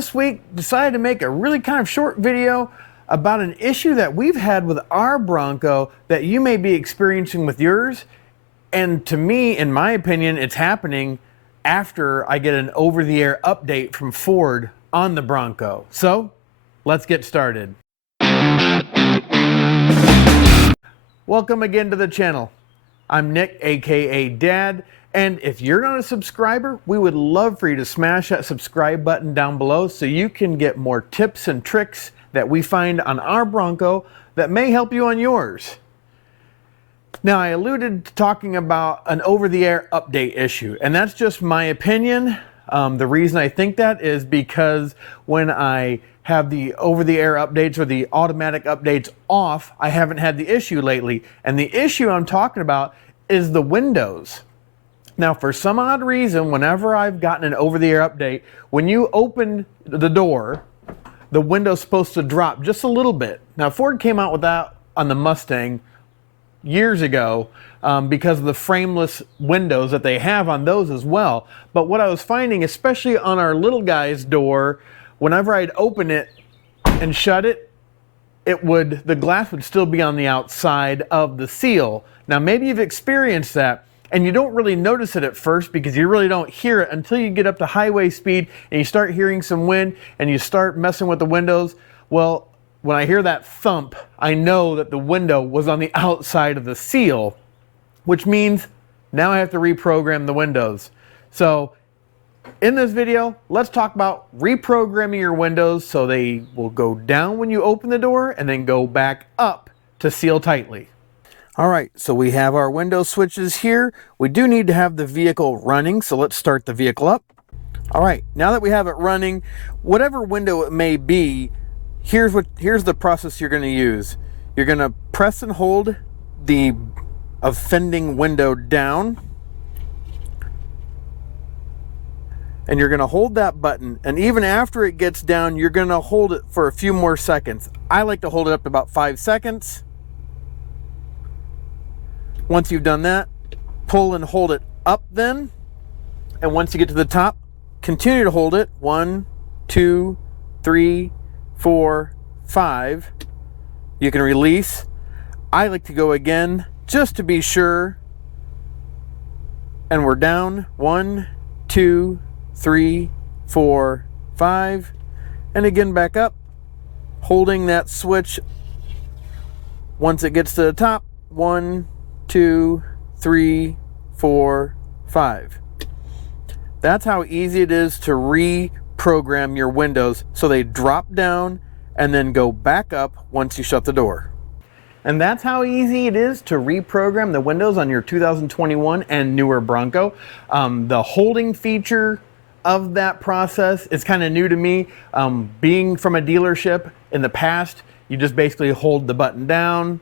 this week decided to make a really kind of short video about an issue that we've had with our Bronco that you may be experiencing with yours. And to me, in my opinion, it's happening after I get an over-the-air update from Ford on the Bronco. So let's get started. Welcome again to the channel. I'm Nick, aka Dad, and if you're not a subscriber, we would love for you to smash that subscribe button down below so you can get more tips and tricks that we find on our Bronco that may help you on yours. Now, I alluded to talking about an over-the-air update issue, and that's just my opinion. The reason I think that is because when I have the over-the-air updates or the automatic updates off, I haven't had the issue lately. And the issue I'm talking about is the windows. Now, for some odd reason, whenever I've gotten an over-the-air update, when you open the door, the window's supposed to drop just a little bit. Now, Ford came out with that on the Mustang years ago because of the frameless windows that they have on those as well. But what I was finding, especially on our little guy's door, whenever I'd open it and shut it, the glass would still be on the outside of the seal. Now, maybe you've experienced that, and you don't really notice it at first because you really don't hear it until you get up to highway speed and you start hearing some wind and you start messing with the windows. Well, when I hear that thump, I know that the window was on the outside of the seal, which means now I have to reprogram the windows. So in this video, let's talk about reprogramming your windows so they will go down when you open the door and then go back up to seal tightly. All right, so we have our window switches here. We do need to have the vehicle running, so let's start the vehicle up. All right, now that we have it running, whatever window it may be, here's the process you're going to use. You're going to press and hold the offending window down, and you're going to hold that button, and even after it gets down, you're going to hold it for a few more seconds. I like to hold it up to about 5 seconds. Once you've done that, pull and hold it up then, and once you get to the top, continue to hold it. 1, 2, 3, 4, 5. You can release. I like to go again just to be sure. And we're down. 1, 2, 3, 4, 5. And again back up, holding that switch. Once it gets to the top, 1, 2, 3, 4, 5. That's how easy it is to reprogram your windows so they drop down and then go back up once you shut the door. And that's how easy it is to reprogram the windows on your 2021 and newer Bronco. The holding feature of that process is kind of new to me. Being from a dealership in the past, you just basically hold the button down,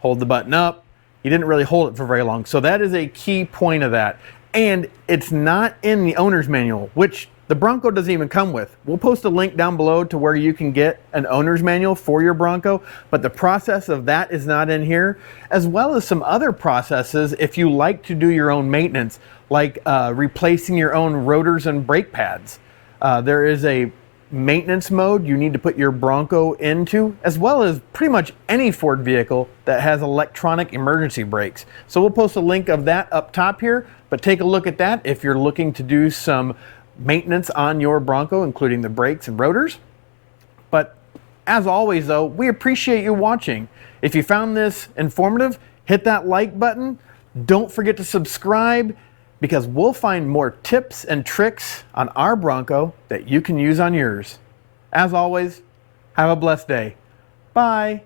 hold the button up. You didn't really hold it for very long. So that is a key point of that. And it's not in the owner's manual, which the Bronco doesn't even come with. We'll post a link down below to where you can get an owner's manual for your Bronco, but the process of that is not in here, as well as some other processes if you like to do your own maintenance, like replacing your own rotors and brake pads. There is a maintenance mode you need to put your Bronco into, as well as pretty much any Ford vehicle that has electronic emergency brakes. So we'll post a link of that up top here, but take a look at that if you're looking to do some maintenance on your Bronco, including the brakes and rotors. But as always though, we appreciate you watching. If you found this informative, hit that like button. Don't forget to subscribe, because we'll find more tips and tricks on our Bronco that you can use on yours. As always, have a blessed day. Bye.